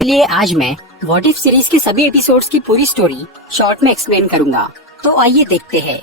इसलिए आज मैं व्हाट इफ सीरीज के सभी एपिसोड्स की पूरी स्टोरी शॉर्ट में एक्सप्लेन करूंगा। तो आइए देखते हैं।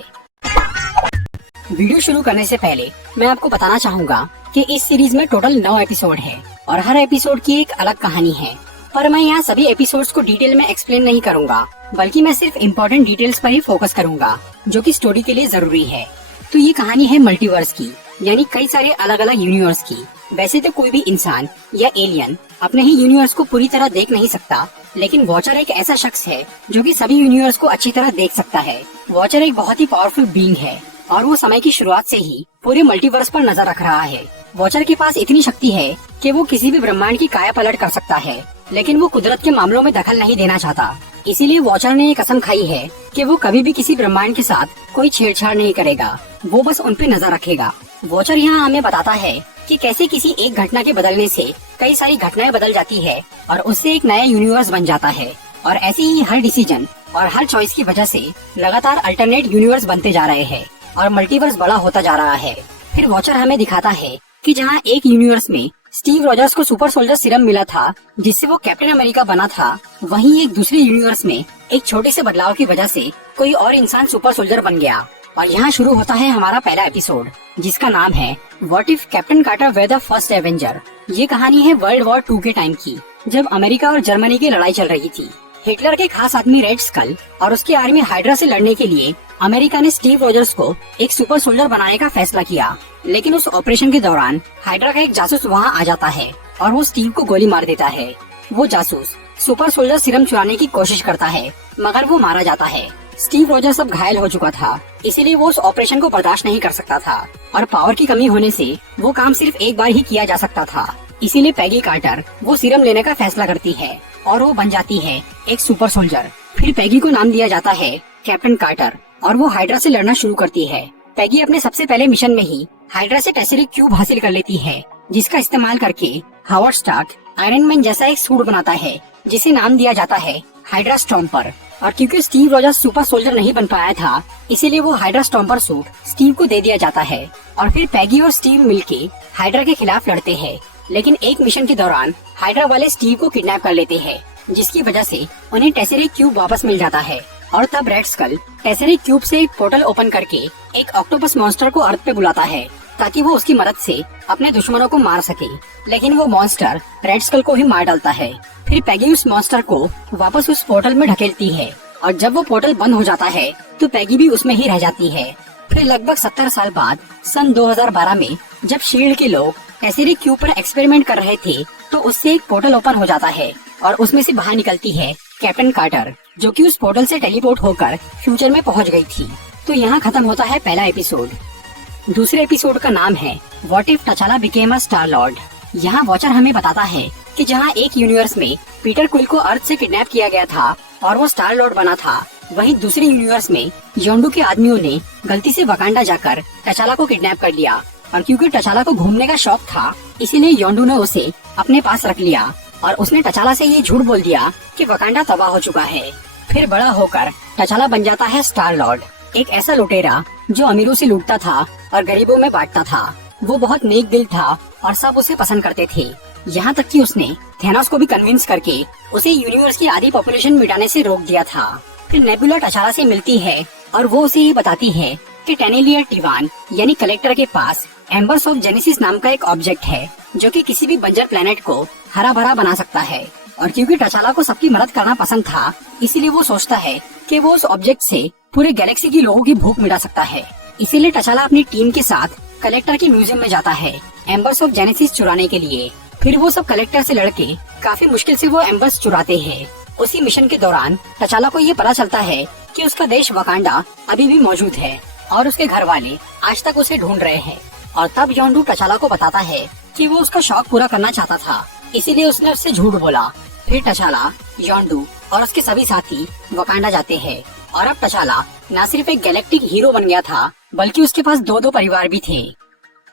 वीडियो शुरू करने से पहले मैं आपको बताना चाहूंगा कि इस सीरीज में टोटल 9 एपिसोड है और हर एपिसोड की एक अलग कहानी है। पर मैं यहाँ सभी एपिसोड्स को डिटेल में एक्सप्लेन नहीं करूंगा, बल्कि मैं सिर्फ इम्पोर्टेंट डिटेल्स पर ही फोकस करूंगा जो कि स्टोरी के लिए जरूरी है। तो ये कहानी है मल्टीवर्स की, यानी कई सारे अलग अलग यूनिवर्स की। वैसे तो कोई भी इंसान या एलियन अपने ही यूनिवर्स को पूरी तरह देख नहीं सकता, लेकिन वॉचर एक ऐसा शख्स है जो कि सभी यूनिवर्स को अच्छी तरह देख सकता है। वॉचर एक बहुत ही पावरफुल बीइंग है और वो समय की शुरुआत से ही पूरे मल्टीवर्स पर नजर रख रहा है। वॉचर के पास इतनी शक्ति है कि वो किसी भी ब्रह्मांड की काया पलट कर सकता है, लेकिन वो कुदरत के मामलों में दखल नहीं देना चाहता। इसीलिए वॉचर ने ये कसम खाई है कि वो कभी भी किसी ब्रह्मांड के साथ कोई छेड़छाड़ नहीं करेगा, वो बस उन पे नजर रखेगा। वॉचर यहाँ हमें बताता है कि कैसे किसी एक घटना के बदलने से कई सारी घटनाएं बदल जाती है और उससे एक नया यूनिवर्स बन जाता है। और ऐसे ही हर डिसीजन और हर चॉइस की वजह से लगातार अल्टरनेट यूनिवर्स बनते जा रहे हैं और मल्टीवर्स बड़ा होता जा रहा है। फिर वॉचर हमें दिखाता है कि जहाँ एक यूनिवर्स में स्टीव रॉजर्स को सुपर सोल्जर सीरम मिला था जिससे वो कैप्टन अमेरिका बना था, वहीं एक दूसरे यूनिवर्स में एक छोटे से बदलाव की वजह से कोई और इंसान सुपर सोल्जर बन गया। और यहाँ शुरू होता है हमारा पहला एपिसोड, जिसका नाम है what if Captain Carter were the first Avenger. ये कहानी है वर्ल्ड वॉर 2 के टाइम की, जब अमेरिका और जर्मनी की लड़ाई चल रही थी। हिटलर के खास आदमी रेड स्कल और उसकी आर्मी हाइड्रा से लड़ने के लिए अमेरिका ने स्टीव रॉजर्स को एक सुपर सोल्जर बनाने का फैसला किया। लेकिन उस ऑपरेशन के दौरान हाइड्रा का एक जासूस वहाँ आ जाता है और वो स्टीव को गोली मार देता है। वो जासूस सुपर सोल्जर सीरम चुराने की कोशिश करता है, मगर वो मारा जाता है। स्टीव रॉजर्स अब घायल हो चुका था, इसीलिए वो उस ऑपरेशन को बर्दाश्त नहीं कर सकता था और पावर की कमी होने से वो काम सिर्फ एक बार ही किया जा सकता था। इसीलिए पैगी कार्टर वो सीरम लेने का फैसला करती है और वो बन जाती है एक सुपर सोल्जर। फिर पैगी को नाम दिया जाता है कैप्टन कार्टर और वो हाइड्रा से लड़ना शुरू करती है। पैगी अपने सबसे पहले मिशन में ही हाइड्रा से टेसरिक क्यूब हासिल कर लेती है, जिसका इस्तेमाल करके हावर्ड स्टार्क आयरन मैन जैसा एक सूट बनाता है जिसे नाम दिया जाता है हाइड्रा स्टॉम्पर। और क्योंकि स्टीव रॉजर्स सुपर सोल्जर नहीं बन पाया था, इसीलिए वो हाइड्रा स्टॉम्पर सूट स्टीव को दे दिया जाता है। और फिर पैगी और स्टीव मिलके हाइड्रा के खिलाफ लड़ते हैं, लेकिन एक मिशन के दौरान हाइड्रा वाले स्टीव को किडनैप कर लेते हैं, जिसकी वजह से उन्हें टेसरिक क्यूब वापस मिल जाता है। और तब रेड स्कल टेसरिक क्यूब से एक पोर्टल ओपन करके एक ऑक्टोपस मॉन्स्टर को अर्थ पे बुलाता है ताकि वो उसकी मदद से अपने दुश्मनों को मार सके। लेकिन वो मॉन्स्टर रेड स्कल को ही मार डालता है। फिर पैगी उस मॉन्स्टर को वापस उस पोर्टल में ढकेलती है और जब वो पोर्टल बंद हो जाता है तो पैगी भी उसमें ही रह जाती है। फिर लगभग 70 साल बाद सन 2012 में जब शील्ड के लोग टेसरिक क्यूब पर एक्सपेरिमेंट कर रहे थे, तो उससे एक पोर्टल ओपन हो जाता है और उसमें से बाहर निकलती है कैप्टन कार्टर, जो कि उस पोर्टल से टेलीपोर्ट होकर फ्यूचर में पहुंच गई थी। तो यहाँ खत्म होता है पहला एपिसोड। दूसरे एपिसोड का नाम है what if टचाला became a star Lord. यहाँ वॉचर हमें बताता है कि जहाँ एक यूनिवर्स में पीटर क्विल को अर्थ से किडनैप किया गया था और वो स्टार लॉर्ड बना था, वहीं दूसरे यूनिवर्स में योंडू के आदमियों ने गलती से वकांडा जाकर टचाला को किडनैप कर लिया। और क्योंकि टचाला को घूमने का शौक था, इसीलिए योंडू ने उसे अपने पास रख लिया और उसने टचाला से ये झूठ बोल दिया कि वकांडा तबाह हो चुका है। फिर बड़ा होकर टचाला बन जाता है स्टार लॉर्ड, एक ऐसा लुटेरा जो अमीरों से लूटता था और गरीबों में बांटता था। वो बहुत नेक दिल था और सब उसे पसंद करते थे, यहाँ तक कि उसने थेनोस को भी कन्विंस करके उसे यूनिवर्स की आधी पॉपुलेशन मिटाने से रोक दिया था। फिर नेबुला टचाला से मिलती है और वो उसे ये बताती है कि टेनेलियर टिवान यानी कलेक्टर के पास एम्बर्स ऑफ जेनेसिस नाम का एक ऑब्जेक्ट है जो कि किसी भी बंजर प्लेनेट को हरा भरा बना सकता है। और क्योंकि टचाला को सबकी मदद करना पसंद था, इसीलिए वो सोचता है कि वो उस ऑब्जेक्ट से पूरे गैलेक्सी की लोगों की भूख मिटा सकता है। इसीलिए टचाला अपनी टीम के साथ कलेक्टर के म्यूजियम में जाता है एम्बर्स ऑफ जेनेसिस चुराने के लिए। फिर वो सब कलेक्टर से लड़के काफी मुश्किल से वो एम्बर्स चुराते हैं। उसी मिशन के दौरान टचाला को ये पता चलता है कि उसका देश वकांडा अभी भी मौजूद है और उसके घर वाले आज तक उसे ढूंढ रहे हैं। और तब योंडू टचाला को बताता है कि वो उसका शौक पूरा करना चाहता था, इसीलिए उसने उससे झूठ बोला। फिर टचाला, योंडू और उसके सभी साथी वकांडा जाते हैं और अब टचाला न सिर्फ एक गैलेक्टिक हीरो बन गया था, बल्कि उसके पास दो परिवार भी थे।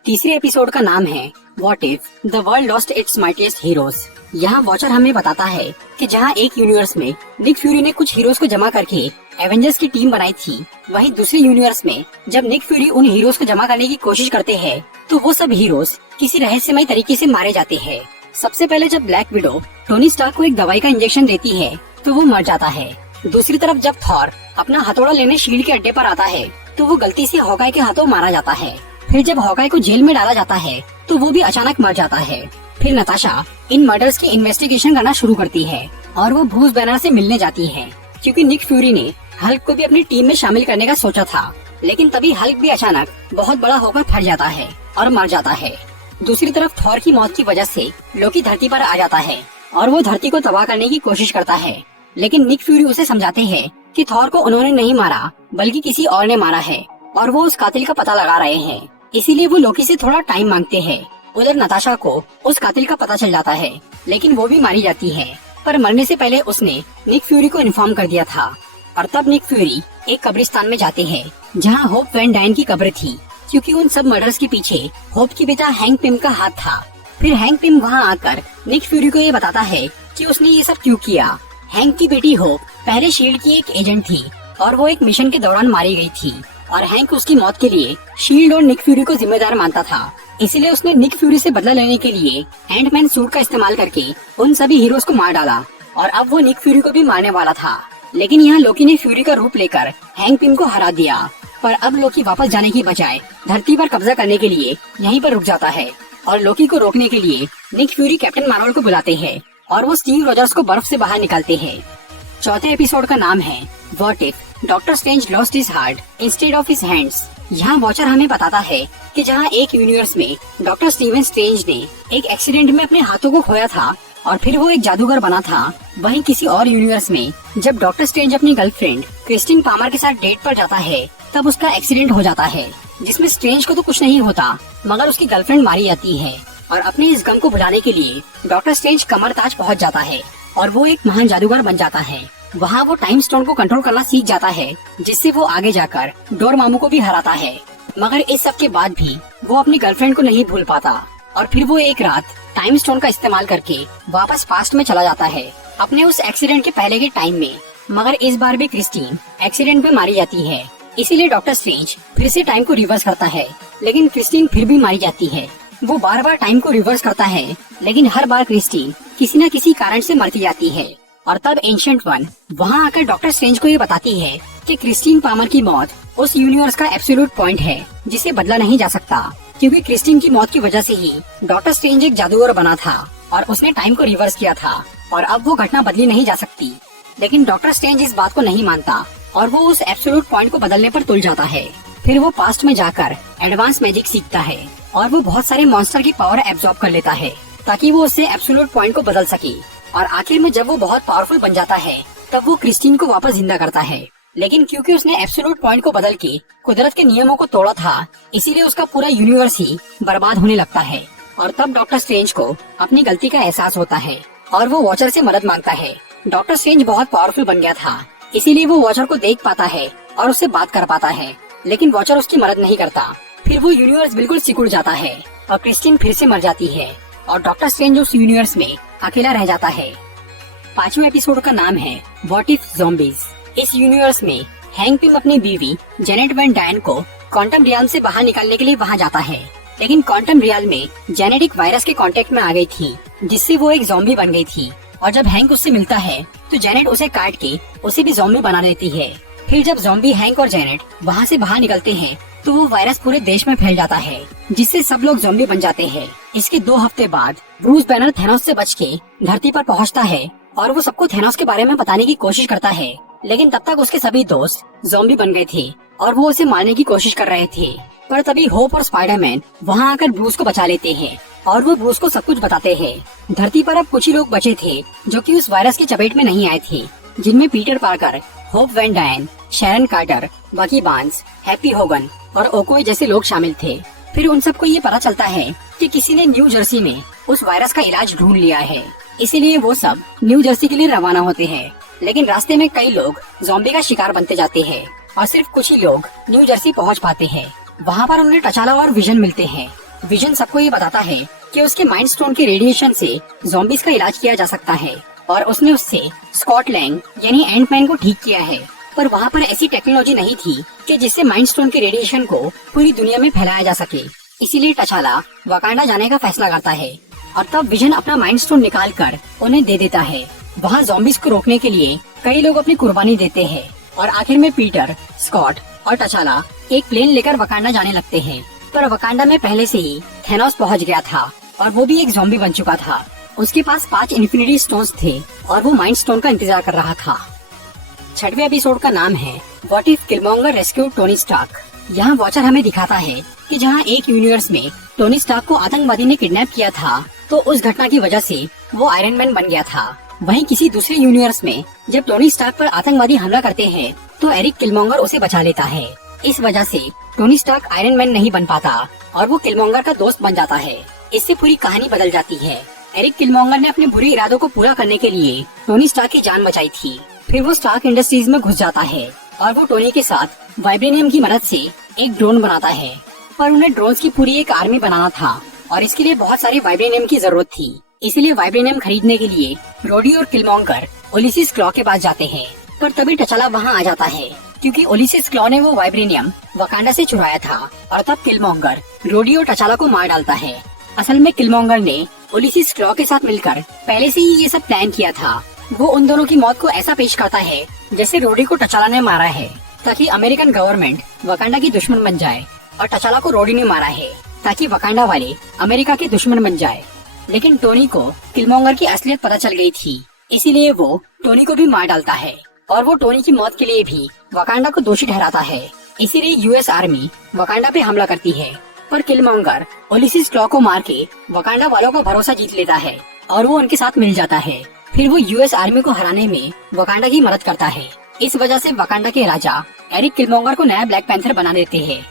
तीसरे एपिसोड का नाम है what if the world lost its mightiest heroes. यहाँ वॉचर हमें बताता है कि जहाँ एक यूनिवर्स में निक फ्यूरी ने कुछ हीरोज को जमा करके एवेंजर्स की टीम बनाई थी, वहीं दूसरे यूनिवर्स में जब निक फ्यूरी उन हीरोज को जमा करने की कोशिश करते हैं, तो वो सब हीरोज किसी रहस्यमय तरीके से मारे जाते हैं। सबसे पहले जब ब्लैक विडो टोनी स्टार्क को एक दवाई का इंजेक्शन देती है तो वो मर जाता है। दूसरी तरफ जब थॉर अपना हथौड़ा लेने शील्ड के अड्डे पर आता है तो वो गलती से हॉकाई के हाथों मारा जाता है। फिर जब हॉकाई को जेल में डाला जाता है तो वो भी अचानक मर जाता है। फिर नताशा इन मर्डर्स की इन्वेस्टिगेशन करना शुरू करती है और वो ब्रूस बैनर से मिलने जाती है, क्योंकि निक फ्यूरी ने हल्क को भी अपनी टीम में शामिल करने का सोचा था। लेकिन तभी हल्क भी अचानक बहुत बड़ा होकर फट जाता है और मर जाता है। दूसरी तरफ थॉर की मौत की वजह से लोकी धरती पर आ जाता है और वो धरती को तबाह करने की कोशिश करता है। लेकिन निक फ्यूरी उसे समझाते हैं कि थॉर को उन्होंने नहीं मारा बल्कि किसी और ने मारा है और वो उस कातिल का पता लगा रहे हैं, इसीलिए वो लोकी से थोड़ा टाइम मांगते हैं। उधर नताशा को उस कातिल का पता चल जाता है, लेकिन वो भी मारी जाती है, पर मरने से पहले उसने निक फ्यूरी को इन्फॉर्म कर दिया था। और तब निक फ्यूरी एक कब्रिस्तान में जाते हैं जहाँ होप वैन डायन की कब्र थी, क्योंकि उन सब मर्डर्स के पीछे होप की बेटा हैंक पिम का हाथ था। फिर हैंक पिम वहाँ आकर निक फ्यूरी को ये बताता है कि उसने ये सब क्यों किया। हैंक की बेटी होप पहले शील्ड की एक एजेंट थी और वो एक मिशन के दौरान मारी गई थी और हैंक उसकी मौत के लिए शील्ड और निक फ्यूरी को जिम्मेदार मानता था। इसीलिए उसने निक फ्यूरी से बदला लेने के लिए एंटमैन सूट का इस्तेमाल करके उन सभी हीरोज को मार डाला और अब वो निक फ्यूरी को भी मारने वाला था। लेकिन यहाँ लोकी ने फ्यूरी का रूप लेकर हैंक पिम को हरा दिया। पर अब लोकी वापस जाने की बजाय धरती पर कब्जा करने के लिए यहीं पर रुक जाता है और लोकी को रोकने के लिए निक फ्यूरी कैप्टन मार्वल को बुलाते हैं और वो स्टीव रॉजर्स को बर्फ से बाहर निकालते हैं। चौथे एपिसोड का नाम है what if doctor strange lost his heart instead of his hands. यहाँ वॉचर हमें बताता है कि जहाँ एक यूनिवर्स में डॉक्टर स्टीवन स्ट्रेंज ने एक एक्सीडेंट में अपने हाथों को खोया था और फिर वो एक जादूगर बना था, वहीं किसी और यूनिवर्स में जब डॉक्टर स्ट्रेंज अपनी गर्लफ्रेंड क्रिस्टीन पामर के साथ डेट पर जाता है तब उसका एक्सीडेंट हो जाता है, जिसमें स्ट्रेंज को तो कुछ नहीं होता मगर उसकी गर्लफ्रेंड मारी जाती है। और अपने इस गम को भुलाने के लिए डॉक्टर स्ट्रेंज कमरताज पहुँच जाता है और वो एक महान जादूगर बन जाता है। वहाँ वो टाइम स्टोन को कंट्रोल करना सीख जाता है, जिससे वो आगे जाकर डोरमामू को भी हराता है। मगर इस सब के बाद भी वो अपनी गर्लफ्रेंड को नहीं भूल पाता और फिर वो एक रात टाइम स्टोन का इस्तेमाल करके वापस पास्ट में चला जाता है अपने उस एक्सीडेंट के पहले के टाइम में। मगर इस बार भी क्रिस्टीन एक्सीडेंट में मारी जाती है, इसीलिए डॉक्टर स्ट्रेंज फिर से टाइम को रिवर्स करता है, लेकिन क्रिस्टीन फिर भी मारी जाती है। वो बार बार टाइम को रिवर्स करता है, लेकिन हर बार क्रिस्टीन किसी न किसी कारण से मरती जाती है। और तब एंशिएंट वन वहाँ आकर डॉक्टर स्ट्रेंज को ये बताती है कि क्रिस्टीन पामर की मौत उस यूनिवर्स का एब्सोल्यूट पॉइंट है जिसे बदला नहीं जा सकता, क्योंकि क्रिस्टीन की मौत की वजह से ही डॉक्टर स्ट्रेंज एक जादूगर बना था और उसने टाइम को रिवर्स किया था और अब वो घटना बदली नहीं जा सकती। लेकिन डॉक्टर स्ट्रेंज इस बात को नहीं मानता और वो उस एब्सोल्यूट पॉइंट को बदलने पर तुल जाता है। फिर वो पास्ट में जाकर एडवांस मैजिक सीखता है और वो बहुत सारे मॉन्स्टर की पावर एब्जॉर्ब कर लेता है ताकि वो उससे एब्सोल्यूट पॉइंट को बदल सके। और आखिर में जब वो बहुत पावरफुल बन जाता है तब वो क्रिस्टीन को वापस जिंदा करता है। लेकिन क्योंकि उसने एब्सोल्यूट पॉइंट को बदल के कुदरत के नियमों को तोड़ा था, इसीलिए उसका पूरा यूनिवर्स ही बर्बाद होने लगता है। और तब डॉक्टर स्ट्रेंज को अपनी गलती का एहसास होता है और वो वॉचर से मदद मांगता है। डॉक्टर स्ट्रेंज बहुत पावरफुल बन गया था, इसीलिए वो वॉचर को देख पाता है और उससे बात कर पाता है, लेकिन वॉचर उसकी मदद नहीं करता। फिर वो यूनिवर्स बिल्कुल सिकुड़ जाता है और क्रिस्टीन फिर से मर जाती है और डॉक्टर स्ट्रेंज उस यूनिवर्स में अकेला रह जाता है। पांचवें एपिसोड का नाम है व्हाट इफ ज़ॉम्बीज। इस यूनिवर्स में हैंक पिम अपनी बीवी जेनेट वैन डायन को क्वांटम रियल से बाहर निकालने के लिए वहाँ जाता है, लेकिन क्वांटम रियल में जेनेट एक वायरस के कांटेक्ट में आ गई थी जिससे वो एक ज़ॉम्बी बन गई थी। और जब हैंक उससे मिलता है तो जेनेट उसे काट के उसे भी ज़ॉम्बी बना देती है। फिर जब ज़ॉम्बी हैंक और जेनेट वहाँ से बाहर निकलते हैं तो वो वायरस पूरे देश में फैल जाता है, जिससे सब लोग ज़ॉम्बी बन जाते हैं। इसके 2 हफ्ते बाद ब्रूस बैनर थैनोस से बच के धरती पर पहुँचता है और वो सबको थैनोस के बारे में बताने की कोशिश करता है, लेकिन तब तक उसके सभी दोस्त ज़ॉम्बी बन गए थे और वो उसे मारने की कोशिश कर रहे थे। पर तभी होप और स्पाइडरमैन वहाँ आकर ब्रूस को बचा लेते हैं और वो ब्रूस को सब कुछ बताते हैं। धरती पर अब कुछ ही लोग बचे थे जो कि उस वायरस की चपेट में नहीं आए थे, जिनमें पीटर पार्कर, होप वैन डायन, शैरन कार्टर, बकी बार्न्स, हैप्पी होगन और ओकोए जैसे लोग शामिल थे। फिर उन सबको ये पता चलता है कि किसी ने न्यू जर्सी में उस वायरस का इलाज ढूंढ लिया है, इसीलिए वो सब न्यू जर्सी के लिए रवाना होते हैं। लेकिन रास्ते में कई लोग ज़ॉम्बी का शिकार बनते जाते हैं और सिर्फ कुछ ही लोग न्यू जर्सी पहुंच पाते हैं। वहाँ पर उन्हें टचाला और विजन मिलते हैं। विजन सबको ये बताता है कि उसके माइंड स्टोन के रेडिएशन से ज़ॉम्बीज का इलाज किया जा सकता है और उसने उससे स्कॉट लैंग यानी एंटमैन को ठीक किया है। पर वहाँ पर ऐसी टेक्नोलॉजी नहीं थी कि जिससे माइंड स्टोन के रेडिएशन को पूरी दुनिया में फैलाया जा सके, इसीलिए टचाला वकांडा जाने का फैसला करता है और तब विजन अपना माइंड स्टोन निकाल कर उन्हें दे देता है। वहाँ ज़ॉम्बीज को रोकने के लिए कई लोग अपनी कुर्बानी देते हैं और आखिर में पीटर, स्कॉट और टचाला एक प्लेन लेकर वकांडा जाने लगते हैं। पर वकांडा में पहले से ही थैनोस पहुंच गया था और वो भी एक ज़ॉम्बी बन चुका था। उसके पास 5 इन्फिनिटी स्टोन्स थे और वो माइंड स्टोन का इंतजार कर रहा था। 6वें एपिसोड का नाम है what if Killmonger rescued Tony Stark. यहाँ वॉचर हमें दिखाता है कि जहाँ एक यूनिवर्स में टोनी स्टार्क को आतंकवादी ने किडनैप किया था, तो उस घटना की वजह से वो आयरन मैन बन गया था। वहीं किसी दूसरे यूनिवर्स में जब टोनी स्टार्क पर आतंकवादी हमला करते हैं तो एरिक किलमॉन्गर उसे बचा लेता है। इस वजह से टोनी स्टार्क आयरन मैन नहीं बन पाता और वो किलमॉन्गर का दोस्त बन जाता है। इससे पूरी कहानी बदल जाती है। एरिक किलमॉन्गर ने अपने बुरे इरादों को पूरा करने के लिए टोनी स्टार्क की जान बचाई थी। फिर वो स्टार्क इंडस्ट्रीज में घुस जाता है और वो टोनी के साथ वाइब्रेनियम की मदद से एक ड्रोन बनाता है। पर उन्हें ड्रोन्स की पूरी एक आर्मी बनाना था और इसके लिए बहुत सारे वाइब्रेनियम की जरूरत थी। इसलिए वाइब्रेनियम खरीदने के लिए रोडी और किलमॉन्गर ओलिसिस क्लॉ के पास जाते हैं। पर तभी टचाला वहाँ आ जाता है क्योंकि ओलिसिस क्लॉ ने वो वाइब्रेनियम वकांडा से चुराया था और तब किलमॉन्गर रोडी और टचाला को मार डालता है। असल में किलमॉन्गर ने ओलिसिस क्लॉ के साथ मिलकर पहले से ही ये सब प्लान किया था। वो उन दोनों की मौत को ऐसा पेश करता है जैसे रोडी को टचाला ने मारा है ताकि अमेरिकन गवर्नमेंट वकांडा की दुश्मन बन जाए और टचाला को रोडी ने मारा है ताकि वकांडा वाले अमेरिका के दुश्मन बन जाए। लेकिन टोनी को किलमॉन्गर की असलियत पता चल गई थी, इसीलिए वो टोनी को भी मार डालता है और वो टोनी की मौत के लिए भी वकांडा को दोषी ठहराता है। इसीलिए यूएस आर्मी वकांडा पे हमला करती है। पर किलमॉन्गर ओलिसिस क्लॉ को मार के वकांडा वालों का भरोसा जीत लेता है और वो उनके साथ मिल जाता है। फिर वो यूएस आर्मी को हराने में वकांडा की मदद करता है। इस वजह से वकांडा के राजा एरिक किलमॉन्गर को नया ब्लैक पैंथर बना देते हैं।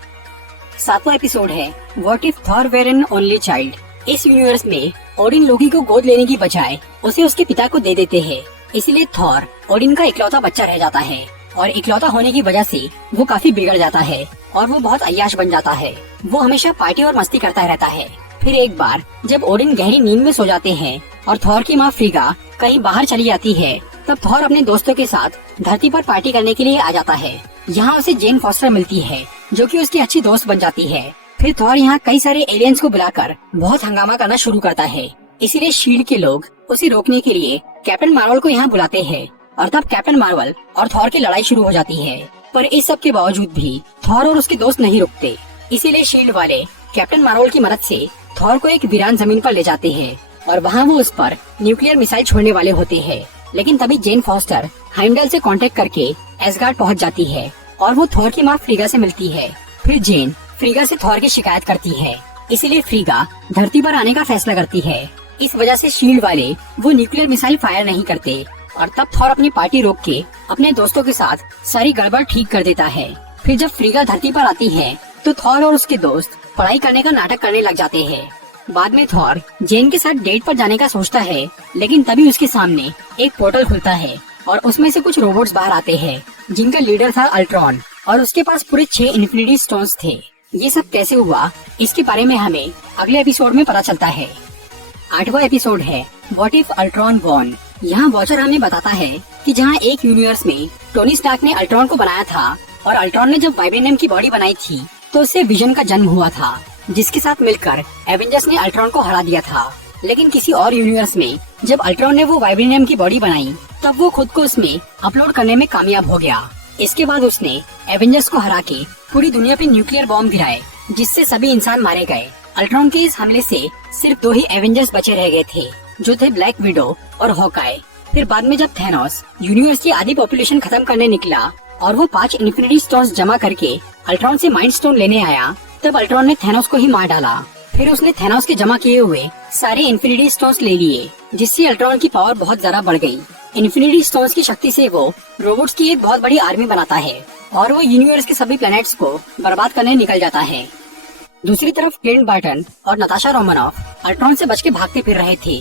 7वां एपिसोड है what if Thor were an only child. इस यूनिवर्स में ओडिन लोकी को गोद लेने की बजाय उसे उसके पिता को दे देते हैं। इसलिए थॉर ओडिन का इकलौता बच्चा रह जाता है और इकलौता होने की वजह से वो काफी बिगड़ जाता है और वो बहुत अय्याश बन जाता है। वो हमेशा पार्टी और मस्ती करता रहता है। फिर एक बार जब ओडिन गहरी नींद में सो जाते हैं और थॉर की माँ फ्रीगा कहीं बाहर चली जाती है, तब थॉर अपने दोस्तों के साथ धरती पर पार्टी करने के लिए आ जाता है। यहाँ उसे जेन फॉस्टर मिलती है जो कि उसकी अच्छी दोस्त बन जाती है। फिर थॉर यहाँ कई सारे एलियंस को बुलाकर बहुत हंगामा करना शुरू करता है। इसीलिए शील्ड के लोग उसे रोकने के लिए कैप्टन मार्वल को यहाँ बुलाते हैं और तब कैप्टन मार्वल और थॉर की लड़ाई शुरू हो जाती है। पर इस सब के बावजूद भी थॉर और उसके दोस्त नहीं रुकते। इसीलिए शील्ड वाले कैप्टन मार्वल की मदद से थॉर को एक वीरान जमीन पर ले जाते हैं और वहाँ वो उस पर न्यूक्लियर मिसाइल छोड़ने वाले होते हैं। लेकिन तभी जेन फॉस्टर हाइमडल से कांटेक्ट करके एसगार्ड पहुँच जाती है और वो थॉर की माँ फ्रीगा से मिलती है। फिर जेन फ्रीगा से थॉर की शिकायत करती है, इसीलिए फ्रीगा धरती पर आने का फैसला करती है। इस वजह से शील्ड वाले वो न्यूक्लियर मिसाइल फायर नहीं करते और तब थॉर अपनी पार्टी रोक के अपने दोस्तों के साथ सारी गड़बड़ ठीक कर देता है। फिर जब फ्रीगा धरती पर आती है तो थॉर और उसके दोस्त पढ़ाई करने का नाटक करने लग जाते हैं। बाद में थॉर जेन के साथ डेट पर जाने का सोचता है, लेकिन तभी उसके सामने एक पोर्टल खुलता है और उसमें से कुछ रोबोट्स बाहर आते हैं जिनका लीडर था अल्ट्रॉन और उसके पास पूरे 6 इन्फिनिटी स्टोन्स थे। ये सब कैसे हुआ इसके बारे में हमें अगले एपिसोड में पता चलता है। 8वां एपिसोड है व्हाट इफ अल्ट्रॉन वॉन। यहाँ वॉचर हमें बताता है कि जहाँ एक यूनिवर्स में टोनी स्टार्क ने अल्ट्रॉन को बनाया था और अल्ट्रॉन ने जब वाइब्रेनियम की बॉडी बनाई थी तो उससे विजन का जन्म हुआ था, जिसके साथ मिलकर एवेंजर्स ने अल्ट्रॉन को हरा दिया था। लेकिन किसी और यूनिवर्स में जब अल्ट्रॉन ने वो वाइब्रेनियम की बॉडी बनाई तब वो खुद को उसमें अपलोड करने में कामयाब हो गया। इसके बाद उसने एवेंजर्स को हरा के पूरी दुनिया पे न्यूक्लियर बॉम्ब गिराए जिससे सभी इंसान मारे गए। अल्ट्रॉन के इस हमले से सिर्फ 2 ही एवेंजर्स बचे रह गए थे, जो थे ब्लैक विडो और हॉकाई। फिर बाद में जब थैनोस यूनिवर्स की आधी पॉपुलेशन खत्म करने निकला और वो 5 इन्फिनिटी स्टोन्स जमा करके अल्ट्रॉन से माइंड स्टोन लेने आया, तब अल्ट्रॉन ने थैनोस को ही मार डाला। फिर उसने थैनोस के जमा किए हुए सारे इन्फिनिटी स्टोन्स ले लिए, जिससे अल्ट्रॉन की पावर बहुत ज्यादा बढ़ गई। इन्फिनिटी स्टोन्स की शक्ति से वो रोबोट्स की एक बहुत बड़ी आर्मी बनाता है और वो यूनिवर्स के सभी प्लैनेट्स को बर्बाद करने निकल जाता है। दूसरी तरफ क्लिंट बार्टन और नताशा रोमानॉफ अल्ट्रॉन से बच के भागते फिर रहे थे।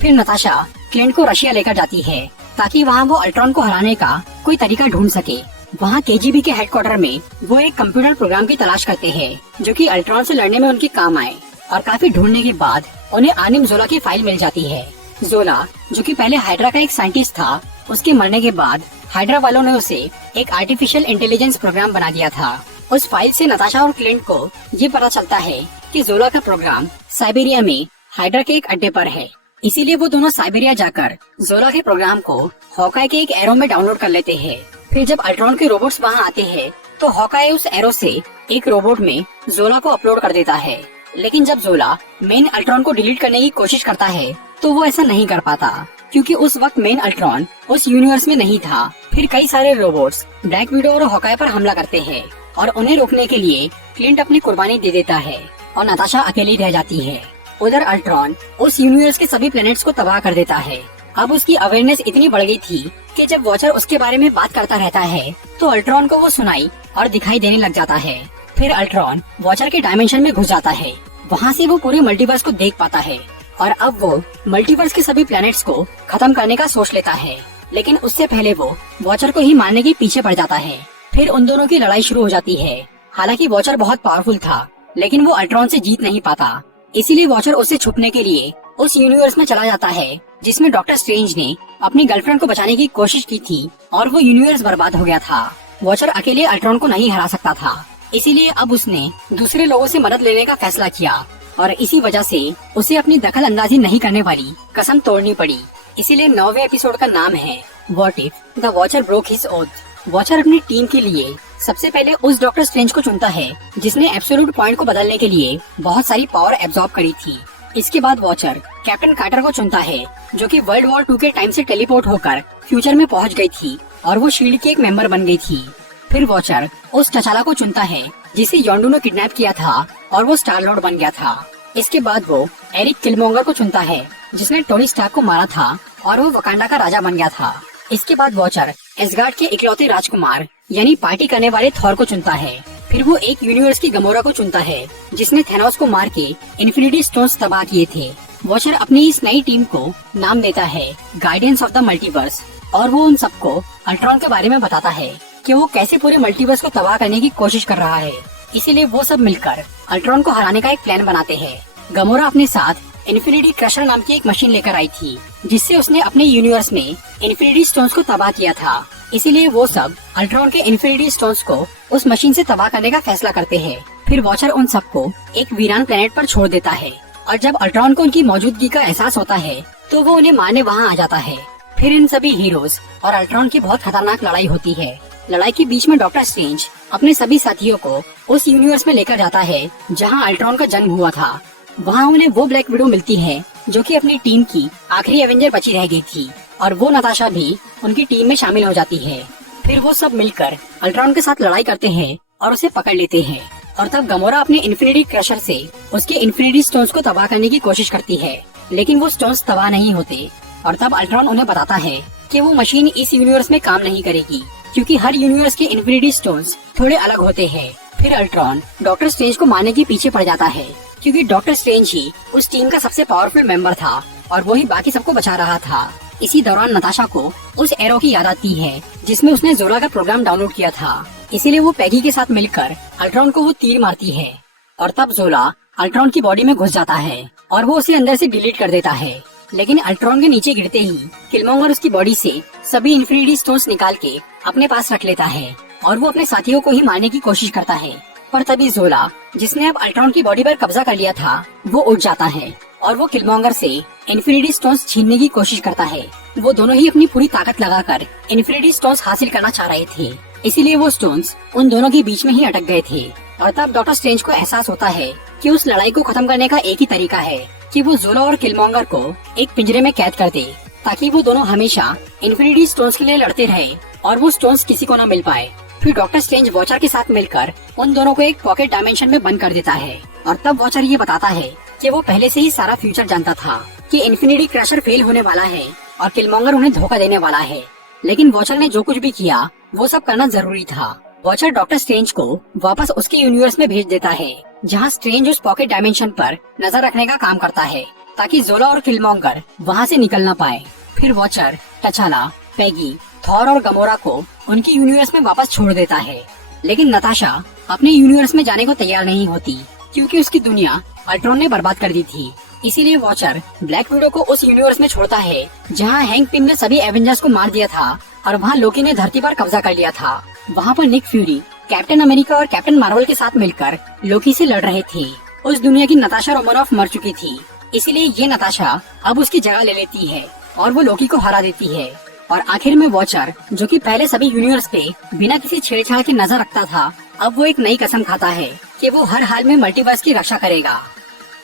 फिर नताशा क्लिंट को रशिया लेकर जाती है ताकि वहाँ वो अल्ट्रॉन को हराने का कोई तरीका ढूंढ सके। वहाँ केजीबी के हेडक्वार्टर में वो एक कंप्यूटर प्रोग्राम की तलाश करते हैं जो कि अल्ट्रॉन से लड़ने में उनके काम आए और काफी ढूंढने के बाद उन्हें आनिम जोला की फाइल मिल जाती है। जोला जो कि पहले हाइड्रा का एक साइंटिस्ट था, उसके मरने के बाद हाइड्रा वालों ने उसे एक आर्टिफिशियल इंटेलिजेंस प्रोग्राम बना दिया था। उस फाइल से नताशा और क्लिंट को ये पता चलता है कि जोला का प्रोग्राम साइबेरिया में हाइड्रा के एक अड्डे पर है। इसीलिए वो दोनों साइबेरिया जाकर जोला के प्रोग्राम को हॉकाई के एक एरो में डाउनलोड कर लेते हैं। फिर जब अल्ट्रॉन के रोबोट्स वहाँ आते हैं तो हॉकाई उस एरो से एक रोबोट में जोला को अपलोड कर देता है। लेकिन जब जोला मेन अल्ट्रॉन को डिलीट करने की कोशिश करता है तो वो ऐसा नहीं कर पाता, क्योंकि उस वक्त मेन अल्ट्रॉन उस यूनिवर्स में नहीं था। फिर कई सारे रोबोट्स ब्लैक विडो और हॉकाई पर हमला करते हैं और उन्हें रोकने के लिए क्लिंट अपनी कुर्बानी दे देता है और नताशा अकेली रह जाती है। उधर अल्ट्रॉन उस यूनिवर्स के सभी प्लैनेट्स को तबाह कर देता है। अब उसकी अवेयरनेस इतनी बढ़ गई थी कि जब वॉचर उसके बारे में बात करता रहता है तो अल्ट्रॉन को वो सुनाई और दिखाई देने लग जाता है। फिर अल्ट्रॉन वॉचर के डायमेंशन में घुस जाता है। वहाँ से वो पूरे मल्टीवर्स को देख पाता है और अब वो मल्टीवर्स के सभी प्लैनेट्स को खत्म करने का सोच लेता है। लेकिन उससे पहले वो वॉचर को ही मारने के पीछे पड़ जाता है। फिर उन दोनों की लड़ाई शुरू हो जाती है। हालांकि वॉचर बहुत पावरफुल था, लेकिन वो अल्ट्रॉन से जीत नहीं पाता। इसीलिए वॉचर उससे छुपने के लिए उस यूनिवर्स में चला जाता है जिसमें डॉक्टर स्ट्रेंज ने अपनी गर्लफ्रेंड को बचाने की कोशिश की थी और वो यूनिवर्स बर्बाद हो गया था। वॉचर अकेले अल्ट्रॉन को नहीं हरा सकता था, इसीलिए अब उसने दूसरे लोगों से मदद लेने का फैसला किया और इसी वजह से उसे अपनी दखल अंदाजी नहीं करने वाली कसम तोड़नी पड़ी। इसीलिए 9वें एपिसोड का नाम है what if the watcher broke his oath. Watcher अपनी टीम के लिए सबसे पहले उस डॉक्टर स्ट्रेंज को चुनता है जिसने एब्सोल्यूट पॉइंट को बदलने के लिए बहुत सारी पावर एब्जॉर्ब करी थी। इसके बाद वॉचर कैप्टन कार्टर को चुनता है जो कि वर्ल्ड वॉर 2 के टाइम से टेलीपोर्ट होकर फ्यूचर में पहुंच गई थी और वो शील्ड की एक मेंबर बन गई थी। फिर वॉचर उस टचाला को चुनता है जिसे योंडू ने किडनैप किया था और वो स्टार लॉर्ड बन गया था। इसके बाद वो एरिक किलमोंगर को चुनता है जिसने टोनी स्टार्क को मारा था और वो वकांडा का राजा बन गया था। इसके बाद वॉचर एसगार्ड के इकलौते राजकुमार यानी पार्टी करने वाले थॉर को चुनता है। फिर वो एक यूनिवर्स की गमोरा को चुनता है जिसने थेनोस को मार के इन्फिनिटी स्टोन्स तबाह किए थे। वॉचर अपनी इस नई टीम को नाम देता है गार्डियंस ऑफ द मल्टीवर्स और वो उन सबको अल्ट्रॉन के बारे में बताता है कि वो कैसे पूरे मल्टीवर्स को तबाह करने की कोशिश कर रहा है। इसीलिए वो सब मिलकर अल्ट्रॉन को हराने का एक प्लान बनाते हैं। गमोरा अपने साथ इन्फिनिटी क्रशर नाम की एक मशीन लेकर आई थी जिससे उसने अपने यूनिवर्स में इन्फिनिटी स्टोन्स को तबाह किया था। इसीलिए वो सब अल्ट्रॉन के इन्फिनिटी स्टोन्स को उस मशीन से तबाह करने का फैसला करते हैं। फिर वॉचर उन सबको एक वीरान प्लेनेट पर छोड़ देता है और जब अल्ट्रॉन को उनकी मौजूदगी का एहसास होता है तो वो उन्हें मारने वहाँ आ जाता है। फिर इन सभी हीरोज और अल्ट्रॉन की बहुत खतरनाक लड़ाई होती है। लड़ाई के बीच में डॉक्टर स्ट्रेंज अपने सभी साथियों को उस यूनिवर्स में लेकर जाता है जहाँ अल्ट्रॉन का जन्म हुआ था। वहाँ उन्हें वो ब्लैक विडो मिलती है जो कि अपनी टीम की आखिरी एवेंजर बची रह गई थी और वो नताशा भी उनकी टीम में शामिल हो जाती है। फिर वो सब मिलकर अल्ट्रॉन के साथ लड़ाई करते हैं और उसे पकड़ लेते हैं और तब गमोरा अपने इन्फिनिटी क्रशर से उसके इन्फिनिटी स्टोन्स को तबाह करने की कोशिश करती है, लेकिन वो स्टोन्स तबाह नहीं होते और तब अल्ट्रॉन उन्हें बताता है कि वो मशीन इस यूनिवर्स में काम नहीं करेगी क्योंकि हर यूनिवर्स के इन्फिनिटी स्टोन्स थोड़े अलग होते हैं। फिर अल्ट्रॉन डॉक्टर स्ट्रेंज को मारने के पीछे पड़ जाता है क्योंकि डॉक्टर स्ट्रेंज ही उस टीम का सबसे पावरफुल मेंबर था और वो ही बाकी सबको बचा रहा था। इसी दौरान नताशा को उस एरो की याद आती है जिसमें उसने जोला का प्रोग्राम डाउनलोड किया था। इसीलिए वो पैगी के साथ मिलकर अल्ट्रॉन को वो तीर मारती है और तब जोला अल्ट्रॉन की बॉडी में घुस जाता है और वो उसे अंदर से डिलीट कर देता है। लेकिन अल्ट्रॉन के नीचे गिरते ही किलमोंगर उसकी बॉडी से सभी इन्फिनिटी स्टोन्स निकाल के अपने पास रख लेता है और वो अपने साथियों को ही मारने की कोशिश करता है। पर तभी जोला, जिसने अब अल्ट्रॉन की बॉडी पर कब्जा कर लिया था, वो उठ जाता है और वो किलमोंगर से इन्फिनिटी स्टोन्स छीनने की कोशिश करता है। वो दोनों ही अपनी पूरी ताकत लगाकर इन्फिनिटी स्टोन्स हासिल करना चाह रहे थे, इसीलिए वो स्टोन्स उन दोनों के बीच में ही अटक गए थे। और तब डॉक्टर स्ट्रेंज को एहसास होता है कि उस लड़ाई को खत्म करने का एक ही तरीका है कि वो जोला और किलमोंगर को एक पिंजरे में कैद कर दे ताकि वो दोनों हमेशा इन्फिनिटी स्टोन्स के लिए लड़ते रहे और वो स्टोन्स किसी को न मिल पाए। फिर डॉक्टर स्ट्रेंज वॉचर के साथ मिलकर उन दोनों को एक पॉकेट डायमेंशन में बंद कर देता है और तब वॉचर ये बताता है कि वो पहले से ही सारा फ्यूचर जानता था कि इन्फिनिटी क्रशर फेल होने वाला है और किलमोंगर उन्हें धोखा देने वाला है। लेकिन वॉचर ने जो कुछ भी किया वो सब करना जरूरी था। वॉचर डॉक्टर स्ट्रेंज को वापस उसके यूनिवर्स में भेज देता है जहाँ स्ट्रेंज उस पॉकेट डायमेंशन पर नजर रखने का काम करता है ताकि जोला और किलमोंगर वहाँ से निकल न पाए। फिर वॉचर टचाला, पैगी, थॉर और गमोरा को उनकी यूनिवर्स में वापस छोड़ देता है। लेकिन नताशा अपने यूनिवर्स में जाने को तैयार नहीं होती क्योंकि उसकी दुनिया अल्ट्रॉन ने बर्बाद कर दी थी। इसीलिए वॉचर ब्लैक विडो को उस यूनिवर्स में छोड़ता है जहाँ हैंक पिम ने सभी एवेंजर्स को मार दिया था और वहाँ लोकी ने धरती पर कब्जा कर लिया था। वहाँ पर निक फ्यूरी कैप्टन अमेरिका और कैप्टन मार्वल के साथ मिलकर लोकी से लड़ रहे थे। उस दुनिया की नताशा रोमानॉफ मर चुकी थी इसीलिए ये नताशा अब उसकी जगह ले लेती है और वो लोकी को हरा देती है। और आखिर में वॉचर, जो कि पहले सभी यूनिवर्स पे बिना किसी छेड़छाड़ के नजर रखता था, अब वो एक नई कसम खाता है कि वो हर हाल में मल्टीवर्स की रक्षा करेगा।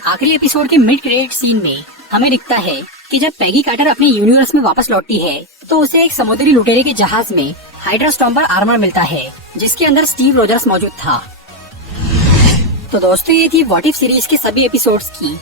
आखिरी एपिसोड के मिड क्रेडिट सीन में हमें दिखता है कि जब पैगी कार्टर अपने यूनिवर्स में वापस लौटती है तो उसे एक समुद्री लुटेरे के जहाज में हाइड्रा स्टॉम्पर आर्मर मिलता है, जिसके अंदर स्टीव रोजर्स मौजूद था। तो दोस्तों, ये थी व्हाट इफ सीरीज के सभी एपिसोड्स की